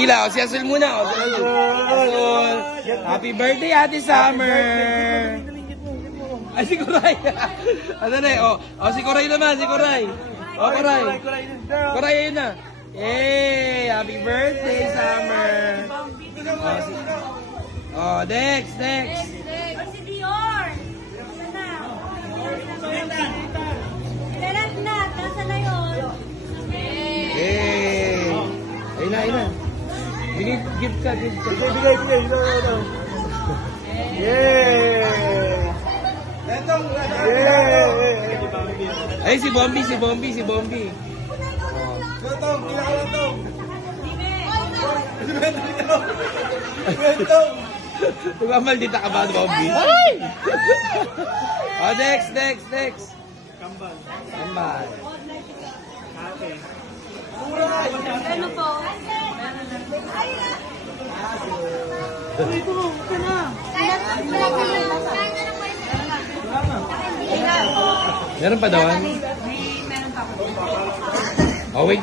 Hila, o si Azul muna. O si Azul. Happy birthday, Ate Summer. Ay, si Kuray. Ano na eh? O, si Kuray naman, si Kuray. O, Kuray. Kuray, ayun na. Yay! Happy birthday, Summer. Next. Si Dior! Meron na! Nasa na yun? Yay! Ayun na. Gift ka. Bigay. Yay! Ay, si Bombi. Nagmamaldita ka ba, Bombi? Ay! Next. Kambal. Ano po? Meron pa daw? Oh, wait.